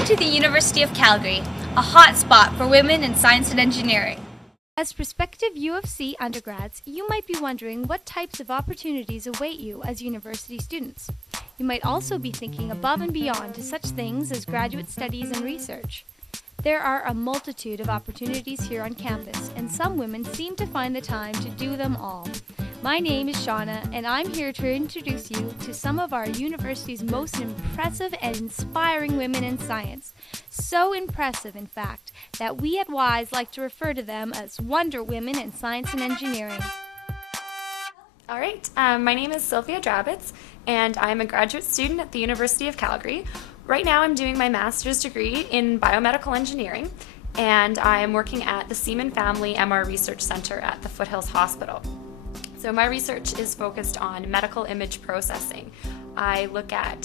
Welcome to the University of Calgary, a hot spot for women in science and engineering. As prospective U of C undergrads, you might be wondering what types of opportunities await you as university students. You might also be thinking above and beyond to such things as graduate studies and research. There are a multitude of opportunities here on campus, and some women seem to find the time to do them all. My name is Shauna, and I'm here to introduce you to some of our university's most impressive and inspiring women in science. So impressive, in fact, that we at WISE like to refer to them as Wonder Women in Science and Engineering. All right, my name is Sylvia Drabitz, and I'm a graduate student at the University of Calgary. Right now I'm doing my master's degree in biomedical engineering, and I'm working at the Seaman Family MR Research Center at the Foothills Hospital. So my research is focused on medical image processing. I look at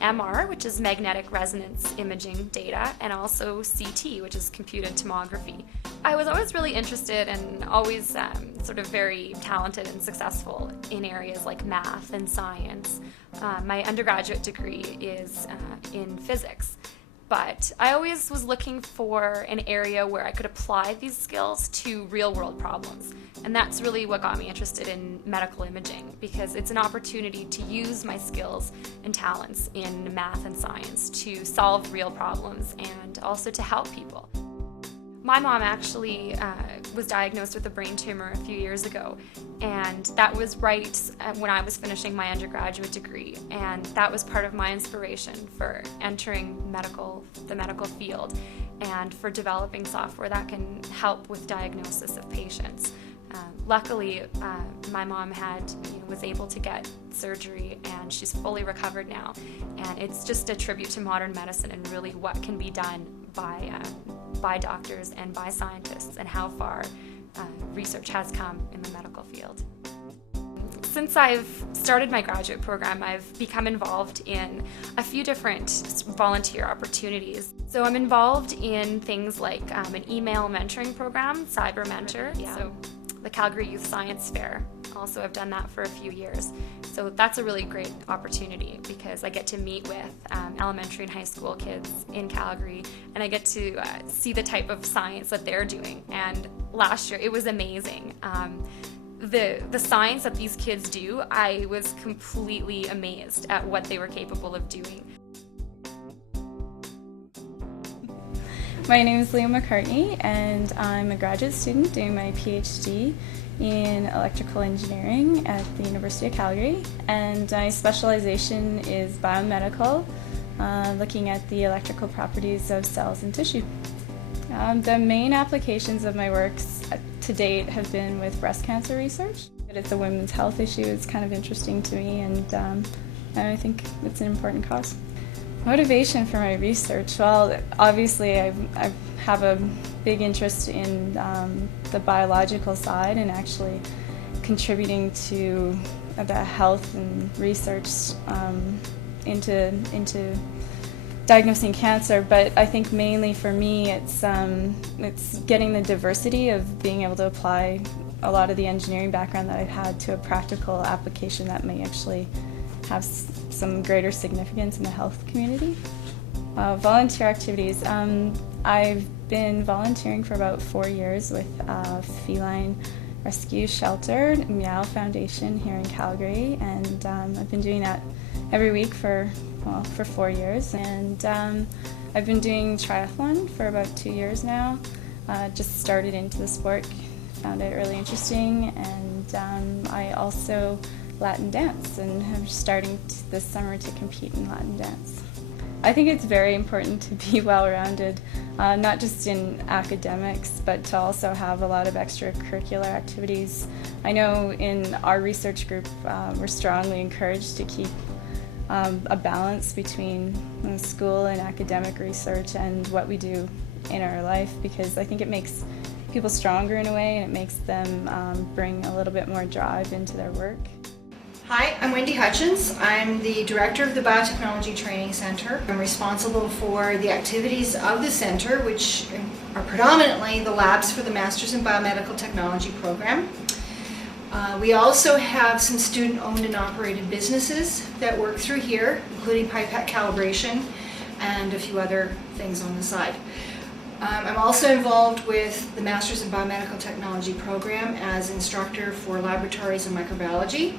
MR, which is magnetic resonance imaging data, and also CT, which is computed tomography. I was always really interested and always sort of very talented and successful in areas like math and science. My undergraduate degree is in physics. But I always was looking for an area where I could apply these skills to real-world problems. And that's really what got me interested in medical imaging, because it's an opportunity to use my skills and talents in math and science to solve real problems and also to help people. My mom actually was diagnosed with a brain tumor a few years ago, and that was right when I was finishing my undergraduate degree, and that was part of my inspiration for entering the medical field and for developing software that can help with diagnosis of patients. Luckily, my mom was able to get surgery, and she's fully recovered now, and it's just a tribute to modern medicine and really what can be done by doctors and by scientists, and how far research has come in the medical field. Since I've started my graduate program, I've become involved in a few different volunteer opportunities. So I'm involved in things like an email mentoring program, Cyber Mentor, so the Calgary Youth Science Fair. Also, I've done that for a few years. So that's a really great opportunity because I get to meet with elementary and high school kids in Calgary, and I get to see the type of science that they're doing. And last year, it was amazing. The science that these kids do, I was completely amazed at what they were capable of doing. My name is Leah McCartney, and I'm a graduate student doing my PhD in electrical engineering at the University of Calgary, and my specialization is biomedical, looking at the electrical properties of cells and tissue. The main applications of my works to date have been with breast cancer research. It's a women's health issue. It's kind of interesting to me, and I think it's an important cause. Motivation for my research, well, obviously I have a big interest in the biological side and actually contributing to the health and research into diagnosing cancer, but I think mainly for me it's getting the diversity of being able to apply a lot of the engineering background that I've had to a practical application that may actually have some greater significance in the health community. Volunteer activities. I've been volunteering for about 4 years with a feline rescue shelter, Meow Foundation, here in Calgary, and I've been doing that every week for 4 years. And I've been doing triathlon for about 2 years now. Just started into the sport, found it really interesting, and I also Latin dance, and I'm starting this summer to compete in Latin dance. I think it's very important to be well-rounded, not just in academics, but to also have a lot of extracurricular activities. I know in our research group, we're strongly encouraged to keep a balance between school and academic research and what we do in our life, because I think it makes people stronger in a way, and it makes them bring a little bit more drive into their work. Hi, I'm Wendy Hutchins. I'm the director of the Biotechnology Training Center. I'm responsible for the activities of the center, which are predominantly the labs for the Masters in Biomedical Technology program. We also have some student-owned and operated businesses that work through here, including pipette calibration, and a few other things on the side. I'm also involved with the Masters in Biomedical Technology program as instructor for laboratories and microbiology,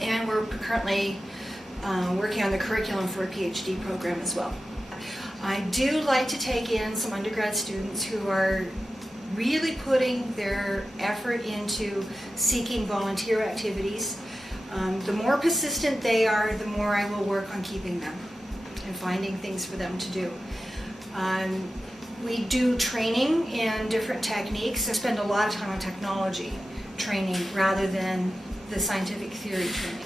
and we're currently working on the curriculum for a PhD program as well. I do like to take in some undergrad students who are really putting their effort into seeking volunteer activities. The more persistent they are, the more I will work on keeping them and finding things for them to do. We do training in different techniques. I spend a lot of time on technology training rather than the scientific theory training.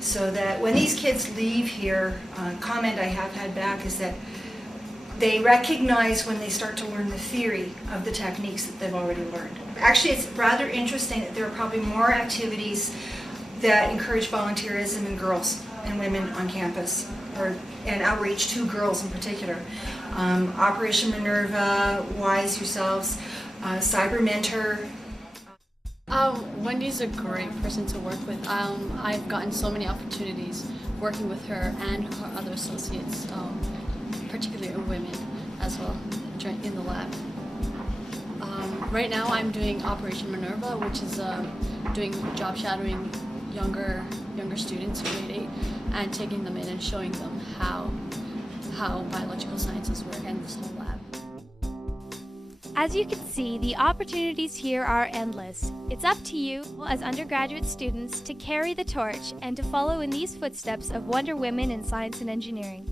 So that when these kids leave here, a comment I have had back is that they recognize when they start to learn the theory of the techniques that they've already learned. Actually, it's rather interesting that there are probably more activities that encourage volunteerism in girls and women on campus, and outreach to girls in particular. Operation Minerva, Wise Yourselves, Cyber Mentor. Wendy's a great person to work with. I've gotten so many opportunities working with her and her other associates, particularly women as well, in the lab. Right now I'm doing Operation Minerva, which is doing job shadowing younger students in grade 8 and taking them in and showing them how biological sciences work and this whole lab. As you can see, the opportunities here are endless. It's up to you as undergraduate students to carry the torch and to follow in these footsteps of Wonder Women in science and engineering.